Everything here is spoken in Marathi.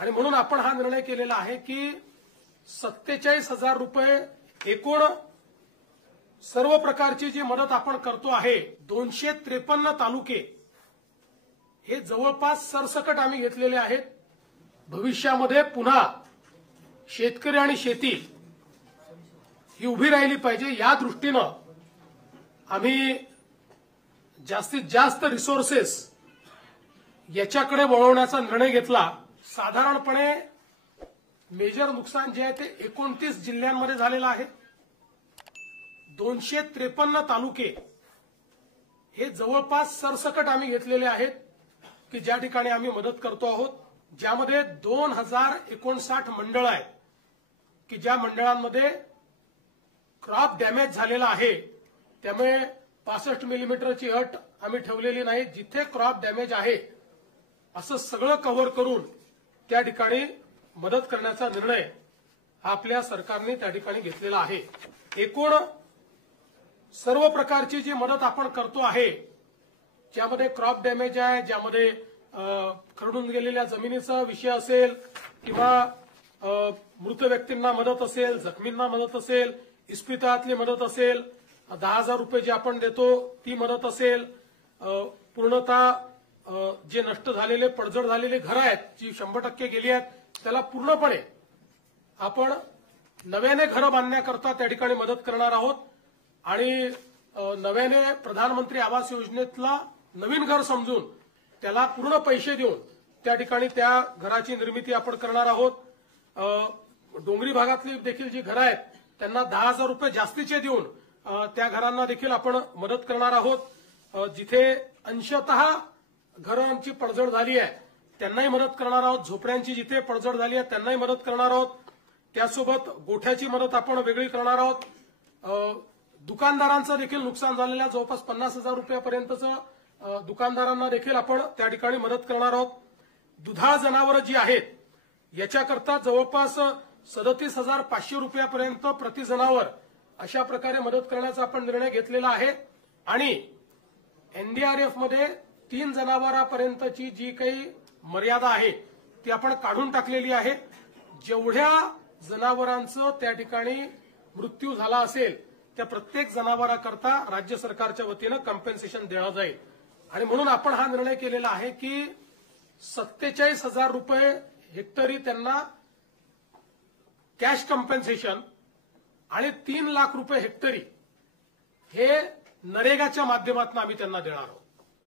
आणि म्हणून आपण हा निर्णय केलेला आहे की 47,000 रुपये एकूण सर्व प्रकारची जी मदत आपण करतो आहे 253 तालुके हे जवळपास सरसकट आम्ही घेतलेले आहेत। भविष्यामध्ये पुन्हा शेतकरी आणि शेती ही उभी राहिली पाहिजे या दृष्टीनं आम्ही जास्तीत जास्त रिसोर्सेस याच्याकडे वळवण्याचा निर्णय घेतला। साधारणपणे मेजर नुकसान जे आहे ते 29 जिल्ह्यांमध्ये झालेलं आहे। 253 तालुके हे जवळपास सरसकट आम्ही घेतलेले आहेत की ज्या ठिकाणी आम्ही मदत करतो आहोत, ज्यामध्ये 2059 मंडळ आहेत की ज्या मंडळांमध्ये क्रॉप डॅमेज झालेला आहे। त्यामुळे 65 मिलीमीटरची अट आम्ही ठेवलेली नाही, जिथे क्रॉप डॅमेज आहे असं सगळं कव्हर करून त्या ठिकाणी मदत करण्याचा निर्णय आपल्या सरकारने त्या ठिकाणी घेतलेला आहे। एकूण सर्व प्रकारची जी मदत आपण करतो आहे, ज्यामध्ये क्रॉप डॅमेज आहे, ज्यामध्ये खरडून गेलेल्या जमिनीचा विषय असेल किंवा मृत व्यक्तींना मदत असेल, जखमींना मदत असेल, इस्पितळातली मदत असेल, 10,000 रुपये जे आपण देतो ती मदत असेल, पूर्णतः जे नष्ट झालेले पडझड झालेले घरं आहेत जी 100% गेली आहेत त्याला पूर्णपणे आपण नव्याने घरं बांधण्याकरता त्या ठिकाणी मदत करणार आहोत। आणि नव्याने प्रधानमंत्री आवास योजनेतला नवीन घर समजून त्याला पूर्ण पैसे देऊन त्या ठिकाणी त्या घराची निर्मिती आपण करणार आहोत। डोंगरी भागातली देखील जी घरं आहेत त्यांना 10,000 रुपये जास्तीचे देऊन त्या घरांना देखील आपण मदत करणार आहोत। जिथे अंशतः घरांची पडझड झाली आहे त्यांनाही मदत करणार आहोत, झोपड्यांची जिथे पडझड झाली आहे त्यांनाही मदत करणार आहोत। त्यासोबत गोठ्याची मदत आपण वेगळी करणार आहोत। दुकानदारांचं देखील नुकसान झालेल्या जवळपास 50,000 रुपयापर्यंतचं दुकानदारांना देखील आपण त्या ठिकाणी मदत करणार आहोत। दुधाळ जनावरं जी आहेत याच्याकरता जवळपास 37,500 रुपयापर्यंत प्रति जनावर अशा प्रकारे मदत करण्याचा आपण निर्णय घेतलेला आहे। आणि एनडीआरएफ मध्ये 3 जनावरांपर्यंतची जी काही मर्यादा आहे ती आपण काढून टाकलेली आहे। जेवढ्या जनावरांचं त्या ठिकाणी मृत्यू झाला असेल त्या प्रत्येक जनावराकरता राज्य सरकारच्या वतीनं कॉम्पेन्सेशन देण्यात जाईल। आणि म्हणून आपण हा निर्णय केलेला आहे की 47,000 रुपये हेक्टरी त्यांना कॅश कॉम्पेन्सेशन आणि 3 लाख रुपये हेक्टरी हे नरेगाच्या माध्यमातून आम्ही त्यांना देणार आहोत।